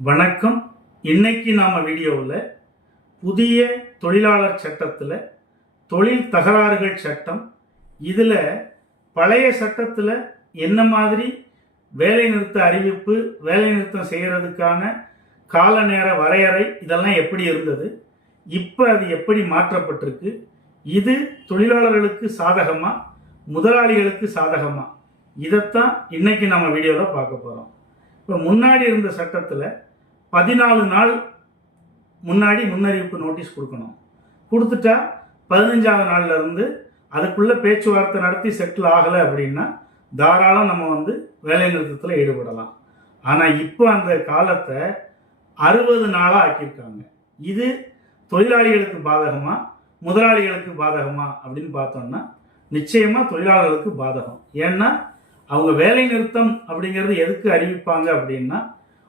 வணக்கம். இன்னைக்கு நாம் வீடியோவில் புதிய தொழிலாளர் சட்டத்தில் தொழில் தகராறுகள் சட்டம் இதில் பழைய சட்டத்தில் என்ன மாதிரி வேலைநிறுத்த அறிவிப்பு வேலை நிறுத்தம் செய்கிறதுக்கான கால நேர வரையறை இதெல்லாம் எப்படி இருந்தது இப்போ அது எப்படி மாற்றப்பட்டிருக்கு இது தொழிலாளர்களுக்கு சாதகமா முதலாளிகளுக்கு சாதகமா இதைத்தான் இன்னைக்கு நம்ம வீடியோவில் பார்க்க போகிறோம் இப்போ முன்னாடி இருந்த சட்டத்தில் பதினாலு நாள் முன்னாடி முன்னறிவிப்பு நோட்டீஸ் கொடுக்கணும். கொடுத்துட்டா பதினஞ்சாவது நாள்ல இருந்து அதுக்குள்ளே பேச்சுவார்த்தை நடத்தி செட்டில் ஆகலை அப்படின்னா தாராளம் நம்ம வந்து வேலை நிறுத்தத்தில் ஈடுபடலாம். ஆனால் இப்போ அந்த காலத்தை அறுபது நாளாக ஆக்கியிருக்காங்க. இது தொழிலாளிகளுக்கு பாதகமா முதலாளிகளுக்கு பாதகமா அப்படின்னு பார்த்தோம்னா நிச்சயமாக தொழிலாளர்களுக்கு பாதகம். ஏன்னா அவங்க வேலை நிறுத்தம் அப்படிங்கிறது எதுக்கு அறிவிப்பாங்க அப்படின்னா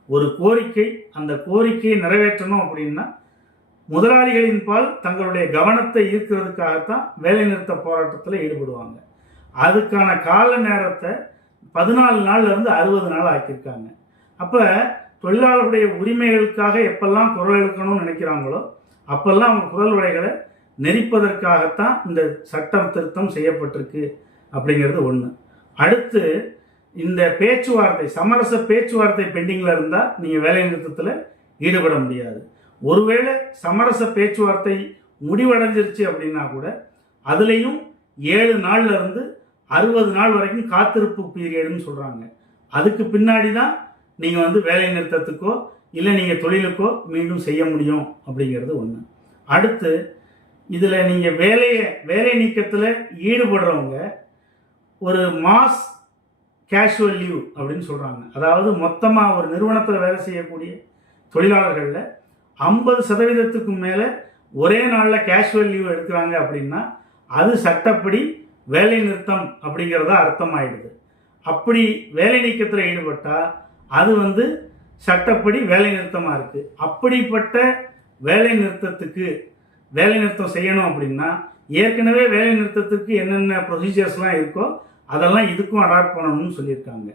ஒரு கோரிக்கை அந்த கோரிக்கையை நிறைவேற்றணும் அப்படின்னா முதலாளிகளின் பால் தங்களுடைய கவனத்தை ஈர்க்கிறதுக்காகத்தான் வேலைநிறுத்த போராட்டத்தில் ஈடுபடுவாங்க. அதுக்கான கால நேரத்தை பதினாலு நாள்ல இருந்து அறுபது நாள் ஆக்கியிருக்காங்க. அப்போ தொழிலாளருடைய உரிமைகளுக்காக எப்பெல்லாம் குரல் எழுக்கணும்னு நினைக்கிறாங்களோ அப்பெல்லாம் அவங்க குரல் உடைகளை நெரிப்பதற்காகத்தான் இந்த சட்டம் திருத்தம் செய்யப்பட்டிருக்கு அப்படிங்கிறது ஒன்று அடுத்து இந்த பேச்சுவார்த்தை சமரச பேச்சுவார்த்தை பெண்டிங்கில் இருந்தால் நீங்கள் வேலை நிறுத்தத்தில் ஈடுபட முடியாது. ஒருவேளை சமரச பேச்சுவார்த்தை முடிவடைஞ்சிருச்சு அப்படின்னா கூட அதுலேயும் ஏழு நாள்ல இருந்து அறுபது நாள் வரைக்கும் காத்திருப்பு பீரியடுன்னு சொல்கிறாங்க அதுக்கு பின்னாடி தான் நீங்கள் வந்து வேலை நிறுத்தத்துக்கோ இல்லை நீங்கள் தொழிலுக்கோ மீண்டும் செய்ய முடியும் அப்படிங்கிறது ஒன்று அடுத்து இதில் நீங்கள் வேலையை வேலை நீக்கத்தில் ஈடுபடுறவங்க ஒரு மாஸ் கேஷுவல் லீவ் அப்படின்னு சொல்கிறாங்க அதாவது மொத்தமாக ஒரு நிறுவனத்தில் வேலை செய்யக்கூடிய தொழிலாளர்களில் ஐம்பது சதவீதத்துக்கும் மேலே ஒரே நாளில் கேஷுவல் லீவ் எடுக்கிறாங்க அப்படின்னா அது சட்டப்படி வேலை நிறுத்தம் அப்படிங்கிறத அர்த்தம் ஆயிடுது அப்படி வேலை நீக்கத்தில் ஈடுபட்டால் அது வந்து சட்டப்படி வேலை நிறுத்தமாக இருக்குது அப்படிப்பட்ட வேலை நிறுத்தத்துக்கு வேலை நிறுத்தம் செய்யணும் அப்படின்னா ஏற்கனவே வேலை நிறுத்தத்துக்கு என்னென்ன ப்ரொசீஜர்ஸ்லாம் இருக்கோ அதெல்லாம் இதுக்கும் அடாப்ட் பண்ணணும்னு சொல்லியிருக்காங்க.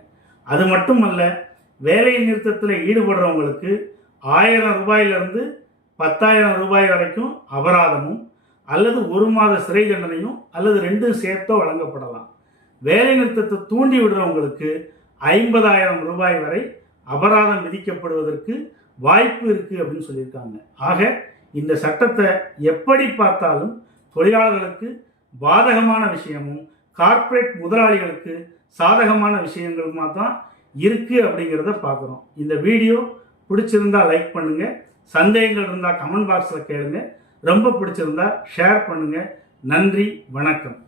அது மட்டும் அல்ல வேலை நிறுத்தத்தில் ஈடுபடுறவங்களுக்கு ஆயிரம் ரூபாயிலிருந்து பத்தாயிரம் ரூபாய் வரைக்கும் அபராதமும் அல்லது ஒரு மாத சிறை தண்டனையும் அல்லது ரெண்டும் சேர்த்தோ வழங்கப்படலாம். வேலை நிறுத்தத்தை தூண்டி விடுறவங்களுக்கு ஐம்பதாயிரம் ரூபாய் வரை அபராதம் விதிக்கப்படுவதற்கு வாய்ப்பு இருக்குது அப்படின்னு சொல்லியிருக்காங்க. ஆக இந்த சட்டத்தை எப்படி பார்த்தாலும் தொழிலாளர்களுக்கு பாதகமான விஷயமும் கார்ப்பரேட் முதலாளிகளுக்கு சாதகமான விஷயங்களுமா தான் இருக்குது அப்படிங்கிறத பார்க்குறோம். இந்த வீடியோ பிடிச்சிருந்தா லைக் பண்ணுங்கள் சந்தேகங்கள் இருந்தால் கமெண்ட் பாக்ஸில் கேளுங்க. ரொம்ப பிடிச்சிருந்தா ஷேர் பண்ணுங்கள் நன்றி வணக்கம்.